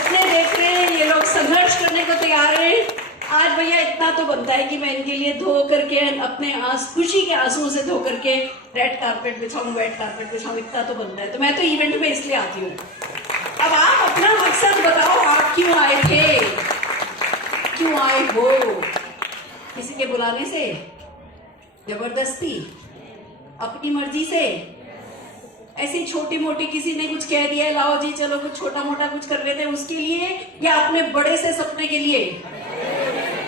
सपने देख रहे हैं, ये लोग संघर्ष करने को तैयार हैं। आज भैया इतना तो बनता है कि मैं इनके लिए धो करके अपने खुशी के आंसुओं से धो करके रेड कारपेट बिछाऊं, वेट कारपेट बिछाऊं, इतना तो बनता है। तो मैं तो इवेंट में इसलिए आती हूँ। अब आप अपना मकसद बताओ, आप क्यों आए थे, क्यों आए हो? किसी के बुलाने से, जबरदस्ती, अपनी मर्जी से, ऐसी छोटी मोटी किसी ने कुछ कह दिया लाओ जी चलो कुछ छोटा मोटा कुछ कर लेते हैं उसके लिए, या अपने बड़े से सपने के लिए,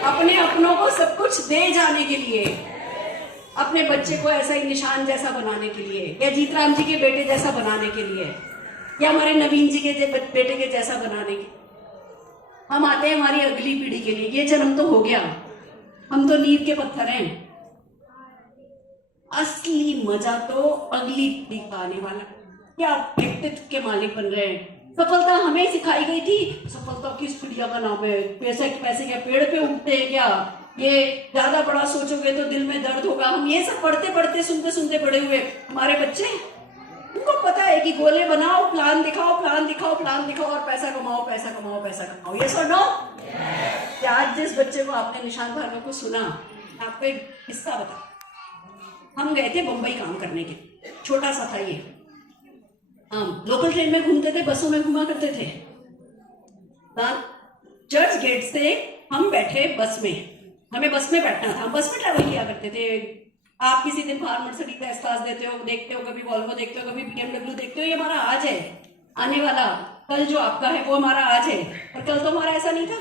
अपने अपनों को सब कुछ दे जाने के लिए, अपने बच्चे को ऐसा ही निशान जैसा बनाने के लिए, या जीतराम जी के बेटे जैसा बनाने के लिए, या हमारे नवीन जी के बेटे के जैसा बनाने के। हम आते हैं हमारी अगली पीढ़ी के लिए। ये जन्म तो हो गया, हम तो नींव के पत्थर हैं। असली मजा तो अगली पीढ़ी का आने वाला। क्या व्यक्तित्व के मालिक बन रहे हैं। सफलता हमें सिखाई गई थी, सफलता किस चिड़िया का नाम है, पैसे पैसे क्या पेड़ पे उगते हैं क्या, ये ज्यादा बड़ा सोचोगे तो दिल में दर्द होगा। हम ये सब पढ़ते पढ़ते सुनते सुनते बड़े हुए। हमारे बच्चे, उनको पता है कि गोले बनाओ, प्लान दिखाओ, प्लान दिखाओ, प्लान दिखाओ और पैसा कमाओ, पैसा कमाओ, पैसा कमाओ। ये सुनो, आज जिस बच्चे को आपने निशान भानों को सुना, आपको एक किस्सा बता। हम गए थे बंबई काम करने के, छोटा सा था ये। हम लोकल ट्रेन में घूमते थे, बसों में घुमा करते थे। चर्च गेट से हम बैठे बस में, हमें बस में बैठना था, बस में ट्रैवल किया करते थे। आप किसी दिन बाहर मर्सिडीज का एहसास देते हो, देखते हो, कभी वॉल्वो देखते हो, कभी BMW देखते हो। ये हमारा आज है, आने वाला कल जो आपका है वो हमारा आज है, और कल तो हमारा ऐसा नहीं था।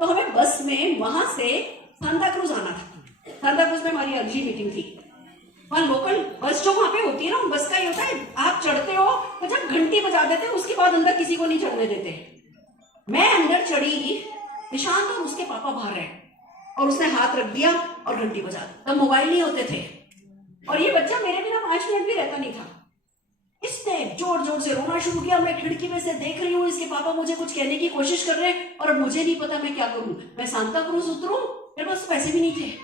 तो हमें बस में वहां से सांता क्रूज आना था। सांता क्रूज में हमारी अगली मीटिंग थी। वहाँ लोकल बस जो वहां पे होती है ना, बस का ये होता है, आप चढ़ते हो तो जब घंटी बजा देते हैं उसके बाद अंदर किसी को नहीं चढ़ने देते। मैं अंदर चढ़ी, निशांत और उसके पापा बाहर रहे, और उसने हाथ रख दिया और घंटी बजा दी। तब मोबाइल नहीं होते थे, और ये बच्चा मेरे बिना 5 मिनट भी रहता नहीं था। इसने जोर जोर से रोना शुरू किया। मैं खिड़की में से देख रही हूँ, इसके पापा मुझे कुछ कहने की कोशिश कर रहे हैं, और मुझे नहीं पता मैं क्या करूं। मैं सांता क्रूज उतरूं, मेरे पास पैसे भी नहीं थे।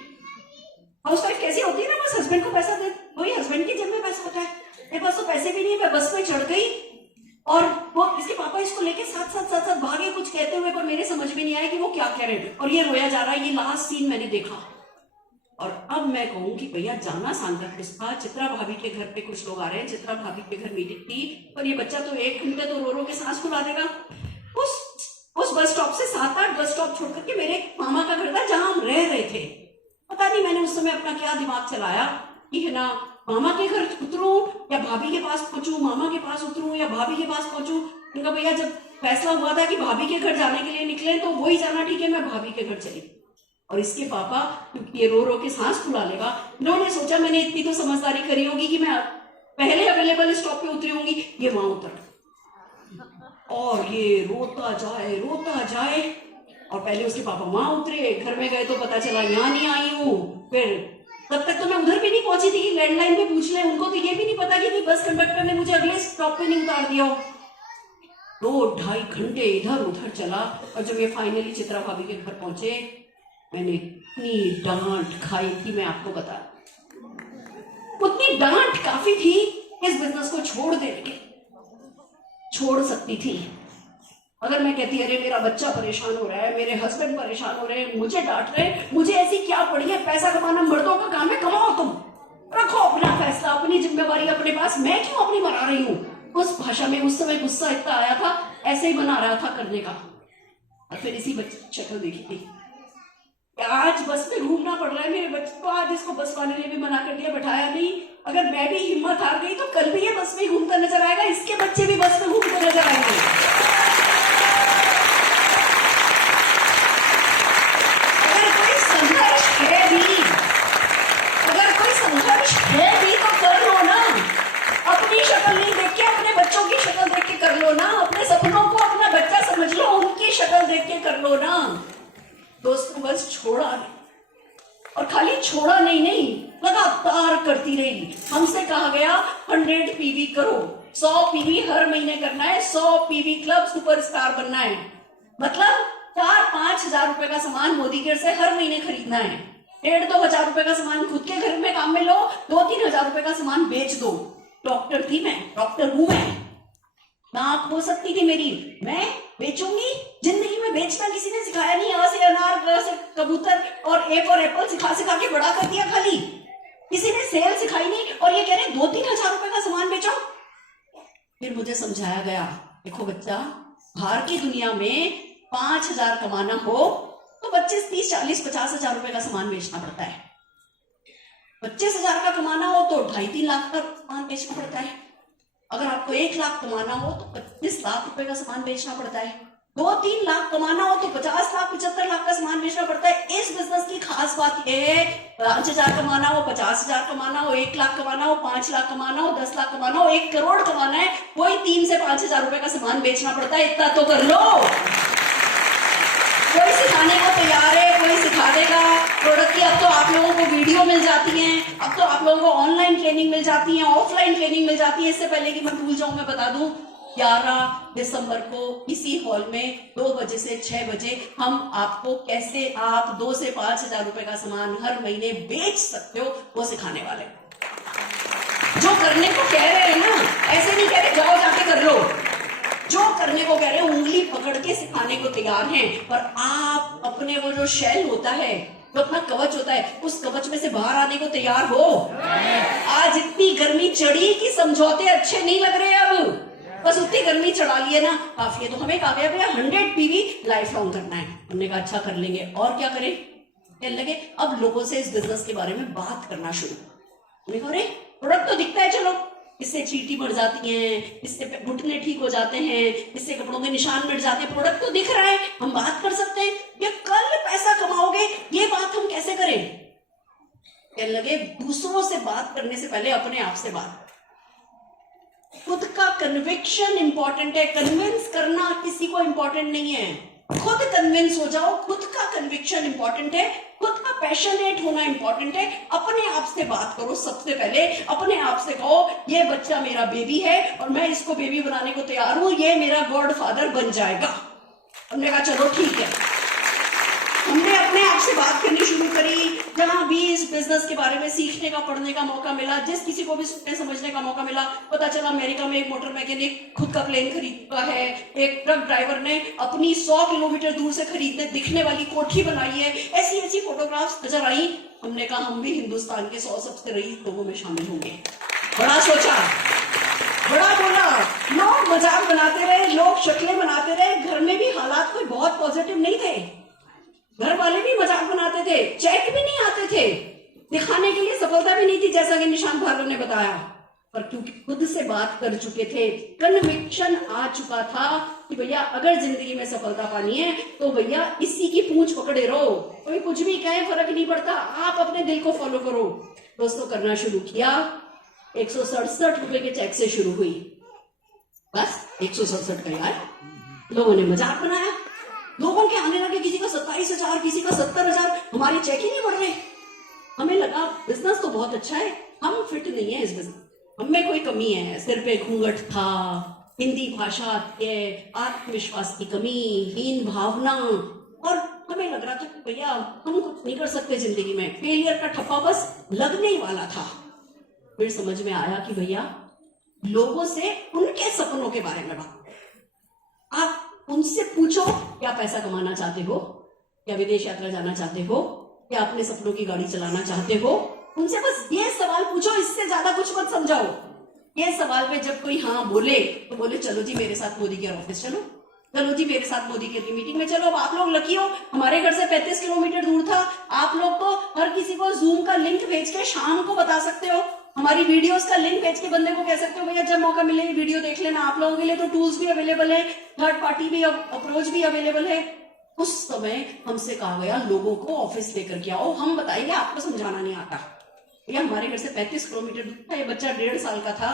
हाउस वाइफ कैसी होती है ना, बस हस्बैंड को पैसा दे, वही हस्बैंड की जेब में पैसा होता है। मेरे पास तो पैसे भी नहीं। मैं बस में चढ़ गई, और वो इसके पापा इसको लेके साथ साथ भागे कुछ कहते हुए, पर मेरे समझ में नहीं आया कि वो क्या कह रहे हैं, और ये रोया जा रहा है। ये लास्ट सीन मैंने देखा। और अब मैं कहूं कि भैया जाना सांता क्रूज था, चित्रा भाभी के घर पे कुछ लोग आ रहे हैं, चित्रा भाभी के घर मीटिंग थी, पर ये बच्चा तो 1 घंटे तो रो रो के सांस फुला देगा। उस बस स्टॉप से 7-8 बस स्टॉप छोड़ करके मेरे मामा का घर था जहां हम रह रहे थे। पता नहीं मैंने उस समय अपना क्या दिमाग चलाया कि है ना, मामा के घर उतरूं या भाभी के पास पहुंचूं, मामा के पास उतरूं या भाभी के पास पहुंचूं। उनका भैया जब फैसला हुआ था कि भाभी के घर जाने के लिए निकले तो वही जाना ठीक है, मैं भाभी के घर चली। और इसके पापा, क्योंकि ये रो रो के सांस फुला लेगा, इन्होंने सोचा मैंने इतनी तो समझदारी करी होगी कि मैं पहले अवेलेबल स्टॉप पे उतरी होंगी, ये वहां उतर, और ये रोता जाए। और पहले उसके पापा वहां उतरे, घर में गए तो पता चला यहाँ नहीं आई हूँ। फिर तब तक तो मैं उधर भी नहीं पहुंची थी, लैंडलाइन पे पूछ ले, उनको तो ये भी नहीं पता कि बस कंडक्टर ने मुझे अगले स्टॉप पे नहीं उतार दिया हो। 2-2.5 घंटे इधर उधर चला, और जब ये फाइनली चित्रा भाभी के घर पहुंचे, मैंने इतनी डांट खाई थी, मैं आपको बता, उतनी डांट काफी थी इस बिजनेस को छोड़ देने के। छोड़ सकती थी अगर मैं कहती अरे मेरा बच्चा परेशान हो रहा है, मेरे हस्बैंड परेशान हो रहे हैं, मुझे डांट रहे हैं, मुझे ऐसी क्या पड़ी है, पैसा कमाना मर्दों का काम है, कमाओ तुम, रखो अपना फैसला, अपनी जिम्मेवारी अपने पास, मैं क्यों अपनी मरा रही हूँ। उस भाषा में उस समय गुस्सा इतना आया था, ऐसे ही बना रहा था करने का। और फिर इसी बच्चे शक्ल देखी थी। आज बस में घूमना पड़ रहा है मेरे बच्चे को, आज इसको बस वाले ने भी मना कर दिया, बैठाया नहीं। अगर मैं भी हिम्मत हार गई तो कल भी ये बस में घूमता नजर आएगा, इसके बच्चे भी बस में घूमते नजर आएंगे। अगर कोई संघर्ष है भी तो कर लो ना, अपनी शक्ल नहीं देख के, अपने बच्चों की शक्ल देख के कर लो ना, अपने सपनों को अपना बच्चा समझ लो, उनकी शक्ल देख के कर लो ना। दोस्तों बस छोड़ा नहीं, और खाली छोड़ा नहीं, लगातार करती रही। हमसे कहा गया 100 PV करो, 100 PV हर महीने करना है, 100 PV क्लब सुपरस्टार बनना है। मतलब 4-5 हजार रुपए का सामान मोदी केयर से हर महीने खरीदना है। 1,5-2 हजार रुपए का सामान खुद के घर में काम में लो, 2-3 हजार रुपए का सामान बेच दो। डॉक्टर थी मैं, डॉक्टर हूं मैं, ना आंख हो सकती थी मेरी, मैं बेचूंगी? जिंदगी में बेचना किसी ने सिखाया नहीं। आ से अनार, क से कबूतर और ए फॉर एप्पल सिखा सिखा के बड़ा कर दिया खाली। किसी ने सेल सिखाई नहीं, और ये कह रहे 2-3 हजार रुपए का सामान बेचो। फिर मुझे समझाया गया, देखो बच्चा, बाहर की दुनिया में 5,000 कमाना हो तो 25, 30, 40, 50 हजार रुपए का सामान बेचना पड़ता है। 25,000 का कमाना हो तो 2.5-3 लाख का सामान बेचना पड़ता है। अगर आपको 1 लाख कमाना हो तो 25 लाख रुपए का सामान बेचना पड़ता है। 2-3 लाख कमाना हो तो 50 लाख, 75 लाख का सामान बेचना पड़ता है। इस बिजनेस की खास बात यह है, 5,000 कमाना हो, 50,000 कमाना हो, 1 लाख कमाना हो, 5 लाख कमाना हो, 10 लाख कमाना हो, 1 करोड़ कमाना है, कोई 3 से 5 हजार रुपए का सामान बेचना पड़ता है। इतना तो कर लो। कोई सिखाने को तैयार है, कोई सिखा देगा। प्रोडक्ट की अब तो आप लोगों को वीडियो मिल जाती है, अब तो आप लोगों को ऑनलाइन ट्रेनिंग मिल जाती है, ऑफलाइन ट्रेनिंग मिल जाती है। इससे पहले कि मैं भूल जाऊं, मैं बता दूं, 11 दिसंबर को इसी हॉल में 2 बजे से 6 बजे हम आपको कैसे आप 2 से 5 हजार रुपए का सामान हर महीने बेच सकते हो, वो सिखाने वाले। जो करने को कह रहे हैं ना, ऐसे नहीं कह रहे जाओ जाके कर लो, जो करने को कह रहे हैं उंगली पकड़ के सिखाने को तैयार हैं। पर आप अपने वो जो शेल होता है, जो अपना कवच होता है, उस कवच में से बाहर आने को तैयार हो। आज इतनी गर्मी चढ़ी कि समझौते अच्छे नहीं लग रहे। अब बस उतनी गर्मी चढ़ा लिए ना, काफी है। तो हमें कहा गया भैया 100 पीवी लाइफ लॉन्ग करना है। हमने कहा अच्छा कर लेंगे, और क्या करें। कहने लगे अब लोगों से इस बिजनेस के बारे में बात करना शुरू। हमने कहा अरे प्रोडक्ट तो दिखता है, चलो इससे चींटी मर जाती हैं, इससे घुटने ठीक हो जाते हैं, इससे कपड़ों के निशान मिट जाते हैं, प्रोडक्ट तो दिख रहा है, हम बात कर सकते हैं। ये कल पैसा कमाओगे, ये बात हम कैसे करें। कहने लगे दूसरों से बात करने से पहले अपने आप से बात। खुद का कन्विक्शन इंपॉर्टेंट है, कन्विंस करना किसी को इंपॉर्टेंट नहीं है। खुद कन्विंस हो जाओ, खुद का कन्विक्शन इंपॉर्टेंट है, खुद का पैशनेट होना इंपॉर्टेंट है। अपने आप से बात करो। सबसे पहले अपने आप से कहो ये बच्चा मेरा बेबी है और मैं इसको बेबी बनाने को तैयार हूं, ये मेरा गॉड फादर बन जाएगा। हमने कहा चलो ठीक है। हमने अपने आप से बात करनी शुरू करी। जहां भी इस बिजनेस के बारे में सीखने का, पढ़ने का मौका मिला, जिस किसी को भी सुनने समझने का मौका मिला, पता चला अमेरिका में एक मोटर मैकेनिक खुद का प्लेन खरीद चुका है, एक ट्रक ड्राइवर ने अपनी 100 किलोमीटर दूर से खरीदने दिखने वाली कोठी बनाई है। ऐसी ऐसी फोटोग्राफ्स नजर आई। हमने कहा हम भी हिंदुस्तान के 100 सबसे रईस लोगों में शामिल होंगे। बड़ा सोचा, बड़ा बोला, लोग मजाक बनाते रहे, लोग शक्लें बनाते रहे। घर में भी हालात कोई बहुत पॉजिटिव नहीं थे, घर वाले भी मजाक बनाते थे, चेक भी नहीं आते थे, दिखाने के लिए सफलता भी नहीं थी, जैसा कि निशांत भार्गव ने बताया। पर क्योंकि खुद से बात कर चुके थे, कन्विक्शन आ चुका था कि भैया अगर जिंदगी में सफलता पानी है तो भैया इसी की पूंछ पकड़े रहो। कोई कुछ भी कहे फर्क नहीं पड़ता, आप अपने दिल को फॉलो करो। दोस्तों करना शुरू किया। 167 रुपए के चेक से शुरू हुई। बस 167 का यार, लोगों ने मजाक बनाया, लोगों के आने लगे, किसी का 27,000, किसी का 70,000। हमारे चेक ही नहीं बढ़ रहे। हमें लगा बिजनेस तो बहुत अच्छा है, हम फिट नहीं है इस बिजनेस, हमें कोई कमी है। सिर पे घूंघट था, हिंदी भाषा के आत्मविश्वास की कमी, हीन भावना, और हमें लग रहा था कि भैया हम कुछ नहीं कर सकते जिंदगी में, फेलियर का ठप्पा बस लगने ही वाला था। फिर समझ में आया कि भैया लोगों से उनके सपनों के बारे में बात, आप उनसे पूछो क्या पैसा कमाना चाहते हो, क्या विदेश यात्रा जाना चाहते हो, क्या अपने सपनों की गाड़ी चलाना चाहते हो। उनसे बस ये सवाल पूछो, इससे ज्यादा कुछ मत समझाओ। ये सवाल पे जब कोई हाँ बोले तो बोले चलो जी मेरे साथ मोदी के ऑफिस चलो, चलो जी मेरे साथ मोदी की मीटिंग में चलो। अब आप लोग लकी हो, हमारे घर से 35 किलोमीटर दूर था। आप लोग तो हर किसी को जूम का लिंक भेज के शाम को बता सकते हो, हमारी वीडियोस का लिंक भेज के बंदे को कह सकते हो भैया जब मौका मिले वीडियो देख लेना। आप लोगों के लिए तो टूल्स भी अवेलेबल है, थर्ड पार्टी भी अप्रोच भी अवेलेबल है। उस समय हमसे कहा गया लोगों को ऑफिस लेकर के आओ, हम बताएंगे, आपको समझाना नहीं आता। भैया हमारे घर से 35 किलोमीटर दूर था, ये बच्चा 1.5 साल का था।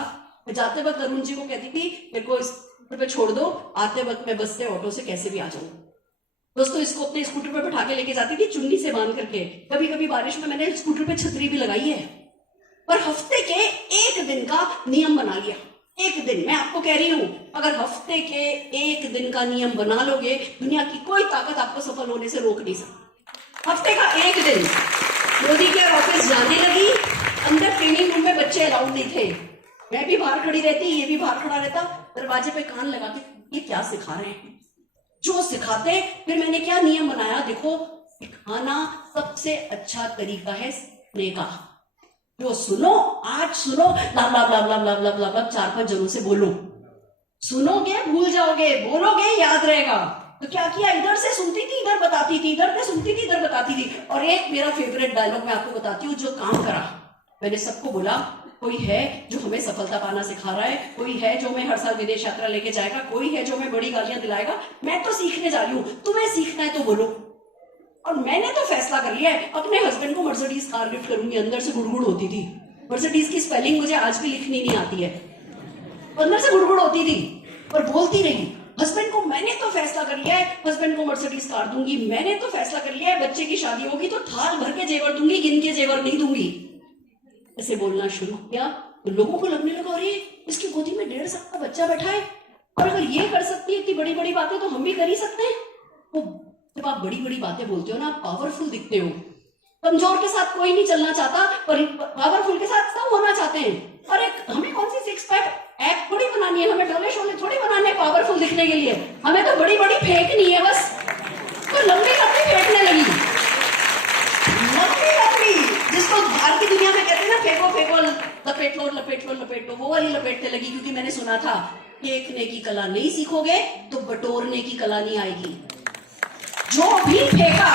मैं जाते वक्त अरुण जी को कहती थी मेरे को स्कूटर पे छोड़ दो, आते वक्त मैं बस से ऑटो से कैसे भी आ जाऊं। दोस्तों इसको अपने स्कूटर पे बैठा के लेके जाती थी, चुन्नी से बांध करके। कभी कभी बारिश में मैंने स्कूटर पे छतरी भी लगाई है। पर हफ्ते के 1 दिन का नियम बना लिया। 1 दिन, मैं आपको कह रही हूं, अगर हफ्ते के 1 दिन का नियम बना लोगे, दुनिया की कोई ताकत आपको सफल होने से रोक नहीं सकती। हफ्ते का 1 दिन मोदी के ऑफिस जाने लगी। अंदर ट्रेनिंग रूम में बच्चे अलाउड नहीं थे, मैं भी बाहर खड़ी रहती, ये भी बाहर खड़ा रहता, दरवाजे पे कान लगा के ये क्या सिखा रहे हैं, जो सिखाते। फिर मैंने क्या नियम बनाया, देखो सिखाना सबसे अच्छा तरीका है सीखने का। जो सुनो, आज सुनो, लाभ लाभ लाभ लाभ लाभ लाभ लाभ लाभ 4-5 जनों से बोलो, सुनोगे भूल जाओगे, बोलोगे याद रहेगा। तो क्या किया, इधर से सुनती थी इधर बताती थी, इधर से सुनती थी इधर बताती थी। और एक मेरा फेवरेट डायलॉग मैं आपको बताती हूँ, जो काम करा। मैंने सबको बोला, कोई है जो हमें सफलता पाना सिखा रहा है, कोई है जो हमें हर साल विदेश यात्रा लेके जाएगा, कोई है जो हमें बड़ी गालियां दिलाएगा, मैं तो सीखने जा रही हूँ, तुम्हें सीखना है तो बोलो। और मैंने तो फैसला कर लिया है, अपने हस्बैंड को मर्सिडीज कार गिफ्ट करूंगी। अंदर से गुड़गुड़ होती थी, मर्सिडीज की स्पेलिंग मुझे आज भी लिखनी नहीं आती है, अंदर से गुड़गुड़ होती थी पर बोलती रही। हस्बैंड को मैंने तो फैसला कर लिया है, हस्बैंड को मर्सिडीज कार दूंगी। मैंने तो फैसला कर लिया है, बच्चे की शादी होगी तो थाल भर के जेवर दूंगी, गिन के जेवर नहीं दूंगी। ऐसे बोलना शुरू किया तो लोगों को लगने लगा, अरे इसकी गोदी में 1.5 साल का बच्चा बैठा है, और अगर ये कर सकती है इतनी बड़ी बड़ी बातें तो हम भी कर ही सकते हैं। वो जब आप बड़ी बड़ी बातें बोलते हो ना, आप पावरफुल दिखते हो। कमजोर के साथ कोई नहीं चलना चाहता, पर पावरफुल के साथ सब होना चाहते हैं। और एक हमें कौन सी 6 पैक ऐप थोड़ी बनानी है, हमें डोले शोले थोड़ी बनाने हैं पावरफुल दिखने के लिए। हमें तो बड़ी बड़ी फेंकनी है बस। तो लंबी लंबी फेंकने लगी, लंबी लंबी, जिसको बाहर की दुनिया में कहते हैं ना, फेंको फेंको, लपेट लो लपेट लो लपेट लो, वो वाली लपेटने लगी। क्योंकि मैंने सुना था, फेंकने की कला नहीं सीखोगे तो बटोरने की कला नहीं आएगी। जो भी फेंका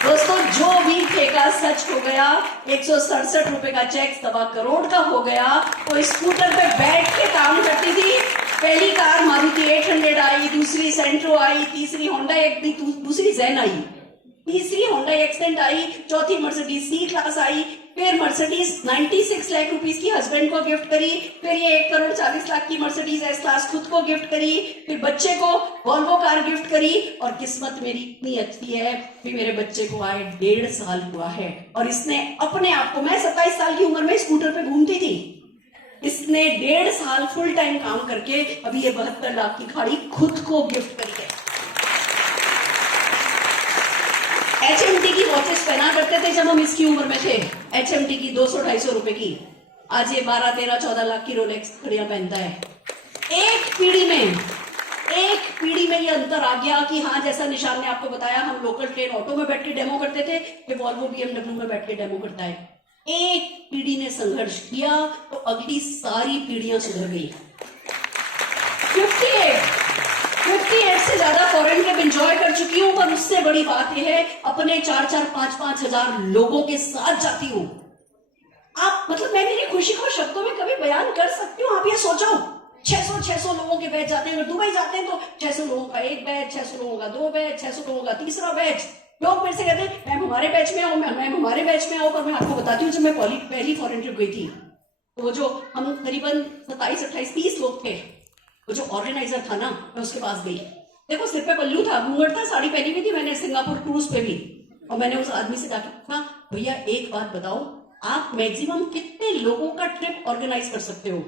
दोस्तों, जो भी फेंका सच हो गया। 167 रुपए का चेक 1.25 करोड़ का हो गया। वो स्कूटर पे बैठ के काम करती थी। पहली कार मारुति 800 आई, दूसरी सेंट्रो आई, तीसरी होंडा, दूसरी ज़ेन आई, तीसरी होंडा एक्सेंट आई, चौथी मर्सिडीज सी क्लास आई, फिर मर्सिडीज 96 लाख रुपीस की हस्बैंड को गिफ्ट करी, फिर ये 1,40,00,000 की मर्सिडीज एस क्लास खुद को गिफ्ट करी, फिर बच्चे को वॉल्वो कार गिफ्ट करी। और किस्मत मेरी इतनी अच्छी है कि मेरे बच्चे को आए 1.5 साल हुआ है, और इसने अपने आप को, मैं 27 साल की उम्र में स्कूटर पे घूमती थी, इसने 1.5 साल फुल टाइम काम करके अभी ये 72 लाख की गाड़ी खुद को गिफ्ट करी है। HMT की वॉचेस पहना करते थे जब हम इसकी उम्र में थे, HMT की 200-250 रुपए की। आज ये 12-13-14 लाख की रोलेक्स घड़ियां पहनता है। एक पीढ़ी में ये अंतर आ गया कि हाँ, जैसा निशान ने आपको बताया, हम लोकल ट्रेन ऑटो में बैठ के डेमो करते थे, ये वॉल्वो BMW में बैठ के डेमो करता है। एक पीढ़ी ने संघर्ष किया तो अगली सारी पीढ़ियां सुधर गई। 58 से ज्यादा फॉरेन ट्रिप एंजॉय कर चुकी हूं, पर उससे बड़ी बात यह है, अपने 4-4, 5-5 हजार लोगों के साथ जाती हूं। आप मतलब, मैं मेरी खुशी को शब्दों में कभी बयान कर सकती हूँ? आप ये सोचो, 600 लोगों के बैच जाते हैं। अगर दुबई जाते हैं तो 600 लोगों का एक बैच, 600 लोगों का 2 बैच, 600 लोगों का तीसरा बैच। लोग मेरे से कहते हैं मैम हमारे बैच में आओ, मैम हमारे बैच में आओ। पर मैं आपको बताती हूँ, जब मैं पहली फॉरेन ट्रिप गई थी, तो वो जो हम करीबन 27, 28, 30 लोग थे, वो जो ऑर्गेनाइजर था ना, मैं उसके पास गई। देखो, सिर पे पल्लू था, घूंघट था, साड़ी पहनी हुई थी मैंने सिंगापुर क्रूज पे भी। और मैंने उस आदमी से जाके पूछा, भैया एक बात बताओ, आप मैक्सिमम कितने लोगों का ट्रिप ऑर्गेनाइज कर सकते हो?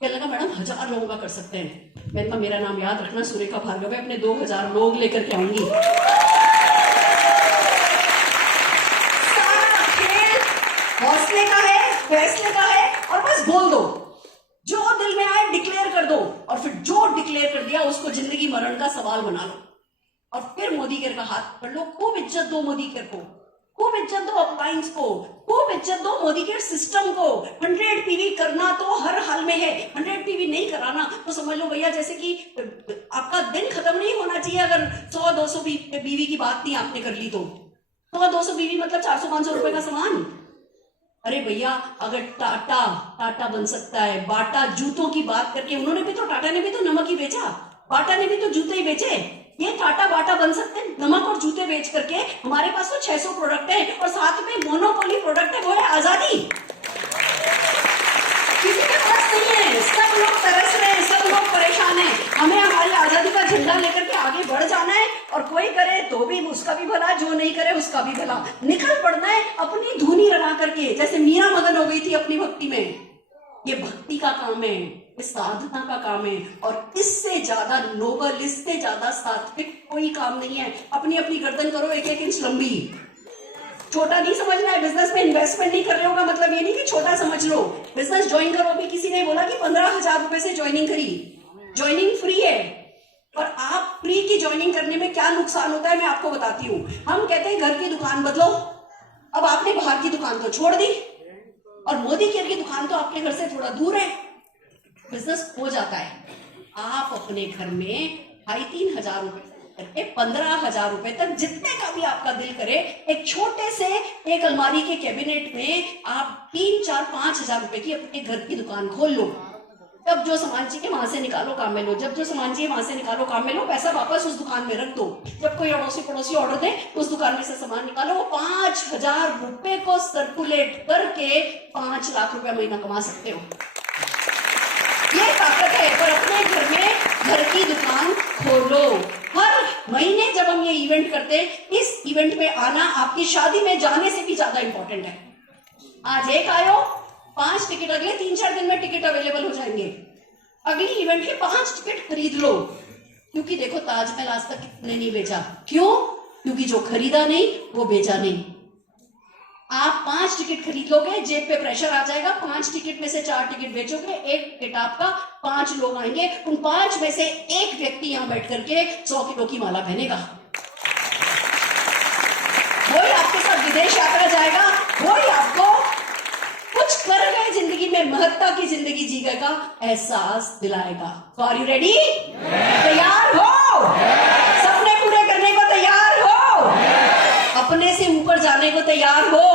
क्या लगा, मैडम 1000 लोगों का कर सकते हैं। मैंने कहा मेरा नाम याद रखना, सुरेखा भार्गव है, अपने 2000 लोग लेकर के आऊंगी। सारा खेल हौसले का है, फैसले का है, और बस बोल दो, जो दिल में आए डिक्लेयर कर दो, और फिर जो डिक्लेयर कर दिया उसको जिंदगी मरण का सवाल बना लो। और फिर मोदी केयर का हाथ पकड़ लो, खूब इज्जत दो मोदी केयर को, खूब इज्जत दो अपलायंस को, खूब इज्जत दो मोदी केयर सिस्टम को। 100 PV करना तो हर हाल में है, 100 PV नहीं कराना तो समझ लो भैया, जैसे कि आपका दिन खत्म नहीं होना चाहिए अगर 100-200 BV की बात नहीं आपने कर ली तो। 100-200 BV मतलब 400-500 रुपए का सामान। अरे भैया, अगर टाटा बन सकता है, बाटा जूतों की बात करके, उन्होंने भी तो, टाटा ने भी तो नमक ही बेचा, बाटा ने भी तो जूते ही बेचे। ये टाटा बाटा बन सकते हैं नमक और जूते बेच करके। हमारे पास तो 600 प्रोडक्ट है, और साथ में मोनोपोली प्रोडक्ट है, वो है आजादी। किसी के पास नहीं है, सब लोग तरस रहे हैं, सब लोग परेशान हैं। हमें हमारी आजादी का झंडा लेकर के आगे बढ़ जाना है, और कोई करे तो भी उसका भी भला, जो नहीं करे उसका भी भला। निकल पड़ना है अपनी धुनी रंगा करके, जैसे मीरा मगन हो गई थी अपनी भक्ति में। ये भक्ति का काम है, ये साधना का काम है, और इससे ज्यादा नोबल, इससे ज्यादा सात्विक कोई काम नहीं है। अपनी अपनी गर्दन करो 1-1 इंच लंबी, छोटा नहीं समझना है। बिजनेस में इन्वेस्टमेंट नहीं कर रहे हो का मतलब ये नहीं कि छोटा समझ लो। बिजनेस ज्वाइन करो, अभी किसी ने बोला कि 15,000 रुपए से ज्वाइनिंग करी, ज्वाइनिंग फ्री है। और आप फ्री की ज्वाइनिंग करने में क्या नुकसान होता है मैं आपको बताती हूँ। हम कहते हैं घर की दुकान बदलो, अब आपने बाहर की दुकान तो छोड़ दी और मोदी केयर की दुकान तो आपके घर से थोड़ा दूर है, बिजनेस हो जाता है। आप अपने घर में 2,500 रुपए करके 15,000 रुपए तक जितने का भी आपका दिल करे, एक छोटे से एक अलमारी के कैबिनेट में आप 3, 4, 5,000 रुपए की अपने घर की दुकान खोल लो। तब जो सामान चाहिए वहां से निकालो, काम में लो। जब जो सामान चाहिए वहां से निकालो, काम में लो। पैसा वापस उस दुकान में रख दो। जब कोई अड़ोसी पड़ोसी ऑर्डर दे उस दुकान में से सामान निकालो। 5,000 रुपए को सर्कुलेट करके 5 लाख रुपए महीना कमा सकते हो। ये ताकत है। पर अपने घर में घर की दुकान खोलो। हर महीने जब हम ये इवेंट करते हैं, इस इवेंट में आना आपकी शादी में जाने से भी ज्यादा इंपॉर्टेंट है। आज एक आयो, 5 टिकट अगले 3-4 दिन में टिकट अवेलेबल हो जाएंगे। अगली इवेंट के 5 टिकट खरीद लो, क्योंकि देखो ताजमहल आज तक कितने नहीं बेचा। क्यों? क्योंकि जो खरीदा नहीं वो बेचा नहीं। आप 5 टिकट खरीद लोगे, जेब पे प्रेशर आ जाएगा। 5 टिकट में से 4 टिकट बेचोगे, 1 टिकट आपका, 5 लोग आएंगे। उन 5 में से एक व्यक्ति यहां बैठ करके 100 किलो की माला पहनेगा। वही आपके साथ विदेश यात्रा जाएगा, वही आपको कुछ कर गए जिंदगी में, महत्ता की जिंदगी जी गए का एहसास दिलाएगा। तो आर यू रेडी? तैयार हो? सपने पूरे करने को तैयार हो? अपने से ऊपर जाने को तैयार हो?